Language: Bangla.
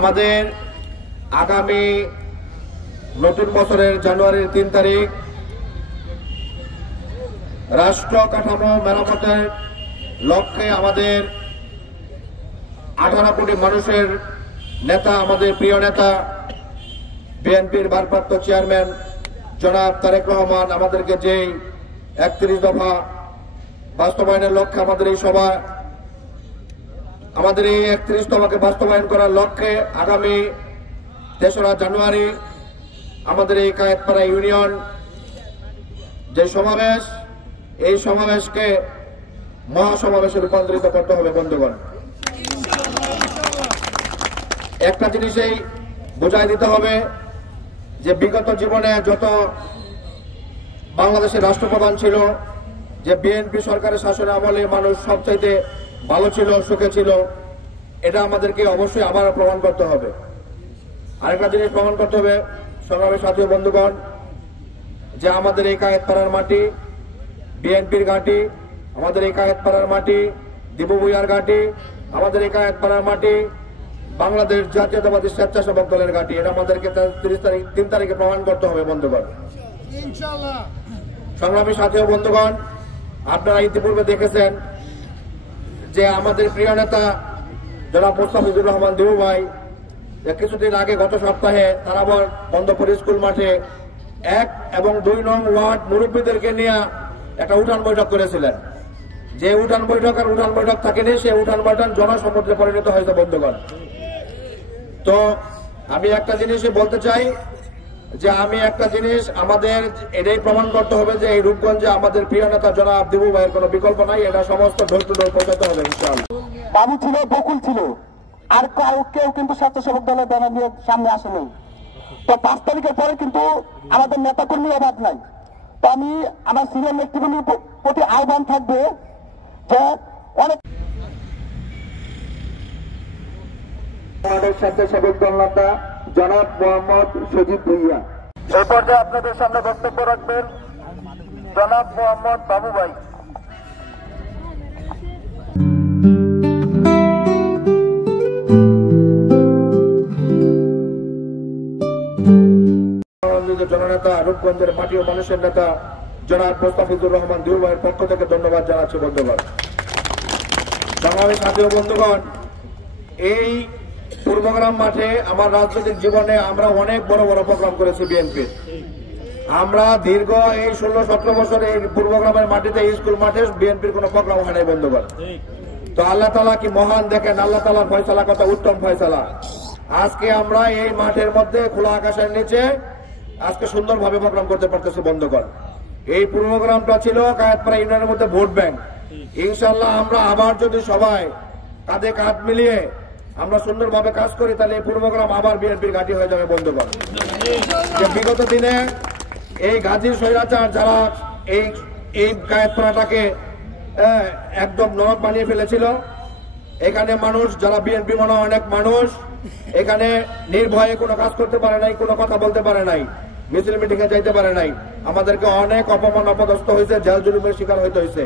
আমাদের আগামী নতুন বছরের জানুয়ারির ৩ তারিখ রাষ্ট্র কাঠামো মেরামতের লক্ষ্যে আমাদের 18 কোটি মানুষের নেতা, আমাদের প্রিয় নেতা বিএনপির ভারপ্রাপ্ত চেয়ারম্যান জনাব তারেক রহমান আমাদেরকে যেই 31 দফা বাস্তবায়নের লক্ষ্যে আমাদের এই সভা, আমাদের এই 31 দফাকে বাস্তবায়ন করার লক্ষ্যে আগামী ৩রা জানুয়ারি আমাদের এই কায়েতপাড়া ইউনিয়ন যে সমাবেশ, এই সমাবেশকে মহাসমাবেশে রূপান্তরিত করতে হবে। বন্ধুগণ, একটা জিনিসই বোঝাই দিতে হবে যে বিগত জীবনে যত বাংলাদেশের রাষ্ট্রপ্রধান ছিল, যে বিএনপি সরকারের শাসনের আমলে মানুষ সবচাইতে ভালো ছিল, সুখে ছিল, এটা আমাদেরকে অবশ্যই আবার প্রমাণ করতে হবে। আরেকটা জিনিস প্রমাণ করতে হবে সংগ্রামের সাথী বন্ধুগণ, যে আমাদের এই কায়েতপাড়ার মাটি বিএনপির ঘাঁটি, আমাদের এই কায়েতপাড়ার মাটি দিবু ভূঁইয়ার ঘাঁটি, আমাদের এই কায়েতপাড়ার মাটি বাংলাদেশ জাতীয়তাবাদী স্বেচ্ছাসেবক দলের ঘাঁটি। এটা আমাদেরকে 3 তারিখে প্রমাণ করতে হবে বন্ধুগণ, ইনশাআল্লাহ। সংগ্রামী সাথী বন্ধুগণ, আপনারা ইতিপূর্বে দেখেছেন যে আমাদের প্রিয় নেতা জনাব মোস্তাফিজুর রহমান দিবু ভাই কিছুদিন আগে গত সপ্তাহে তারাবর বন্দপুর স্কুল মাঠে 1 এবং 2 নং ওয়ার্ড মুরব্বীদেরকে নিয়ে একটা উঠান বৈঠক করেছিলেন। যে উঠান বৈঠক থাকেনি, সে উঠান বৈঠক জনসমুদ্রে পরিণত হয়েছে বন্ধুগণ। তো আমি একটা জিনিসই বলতে চাই যে আমাদের এটাই প্রমাণ করতে হবে যে এই রূপগঞ্জে আমাদের প্রিয় নেতা জনাব দিবু ভাইয়ের কোনো বিকল্প নাই। এটা সমস্ত ডোর টু ডোর পৌঁছাতে হবে ইনশাআল্লাহ। বাবু ছিল, বকুল ছিল, আর কেউ কিন্তু স্বেচ্ছাসেবক দলের ব্যানার নিয়ে সামনে আসেনি। তো 5 তারিখের পরে কিন্তু আমাদের নেতাকর্মীর অভাব নাই। তো আমি আমার সিনিয়র নেতৃবৃন্দের প্রতি আহ্বান থাকবে যে অনেক স্বেচ্ছাসেবক দল নেতা জনাব মোহাম্মদ সজীব ভূঁইয়া। এই পর্যায়ে আপনাদের সামনে বক্তব্য রাখবেন জনাব মোহাম্মদ বাবু ভাই। জননেতা রূপগঞ্জের মাটি ও মানুষের নেতা জনাব মোস্তাফিজুর রহমান দিবু ভাইয়ের পক্ষ থেকে ধন্যবাদ জানাচ্ছি বন্ধুগণ। সংগ্রামী সাথী বন্ধুগণ, এই পূর্বগ্রাম মাঠে আমার রাজনৈতিক জীবনে আমরা অনেক বড় বড় প্রোগ্রাম করেছি বিএনপির। আমরা দীর্ঘ এই 16-17 বছর এই পূর্বগ্রামের মাটিতে স্কুল মাঠে বিএনপির কোন প্রোগ্রাম হয় নাই বন্ধুগণ। তো আল্লাহ তাআলা কি মহান দেখেন, আল্লাহ তাআলার ফয়সালা কত উত্তম ফয়সালা। আজকে আমরা এই মাঠের মধ্যে খোলা আকাশের নিচে আজকে সুন্দরভাবে প্রোগ্রাম করতে পারতেছি বন্ধুগণ। এই পূর্বগ্রামটা ছিল কায়েতপাড়া ইউনিয়নের মধ্যে ভোট ব্যাংক। ইনশাআল্লাহ আমরা আবার যদি সবাই কাঁধে কাঁধ মিলিয়ে আমরা সুন্দরভাবে কাজ করি, তাহলে এই পূর্বগ্রাম আবার বিএনপির ঘাঁটি হয়ে যাবে বন্ধুগণ। যে বিগত দিনে এই গাজী স্বৈরাচার যারা এই কায়েতপাড়াটাকে একদম নরক বানিয়ে ফেলেছিল, এখানে মানুষ যারা বিএনপি মনে অনেক মানুষ এখানে নির্ভয়ে কোনো কাজ করতে পারে নাই, কোনো কথা বলতে পারে নাই, মিছিল মিটিংয়ে যাইতে পারে নাই। আমাদেরকে অনেক অপমান অপদস্থ হয়েছে, জেল জুলুমের শিকার হইতে হয়েছে।